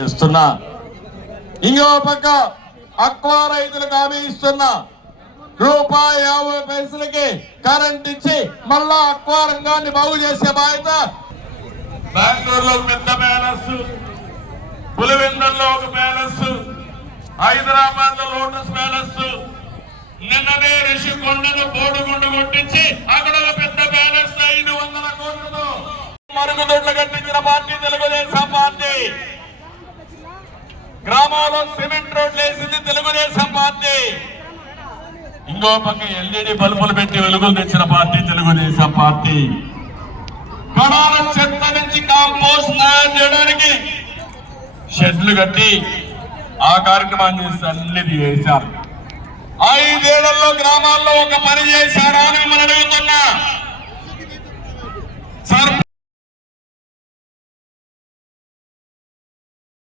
చేస్తున్నా. ఇంకో పక్క అక్వా రైతులకు హామీ ఇస్తున్నా. రూపాయి యాభై పైసలకి కరెంట్ ఇచ్చి మళ్ళా అక్వా రంగాన్ని బాగు చేసే బాధ్యత. బెంగళూరులో పెద్ద ప్యాలెస్ పులివెందల్లో ఒక ప్యాలెస్ హైదరాబాద్లో లోటస్ ప్యాలెస్. నిన్ననే రిషికొండను బోడుగుండు కొట్టించి అక్కడ ఒక పెద్ద ప్యాలెస్ ఐదు వందల కోట్లు మరుగుదొడ్లు కట్టించిన పార్టీ తెలుగుదేశం పార్టీ. గ్రామాల్లో సిమెంట్ రోడ్లు వేసింది తెలుగుదేశం పార్టీ. ఇంకో పక్క ఎల్ఈడి బల్బులు పెట్టి వెలుగులు తెచ్చిన పార్టీ తెలుగుదేశం పార్టీ. కడాల చెత్త నుంచి కాంపోస్ట్ తయారు చేయడానికి షెడ్లు కట్టి ఆ కార్యక్రమాన్ని చేసి అన్ని చేశారు. ఐదేళ్ళలో గ్రామాల్లో ఒక పని చేశారా అని మిమ్మల్ని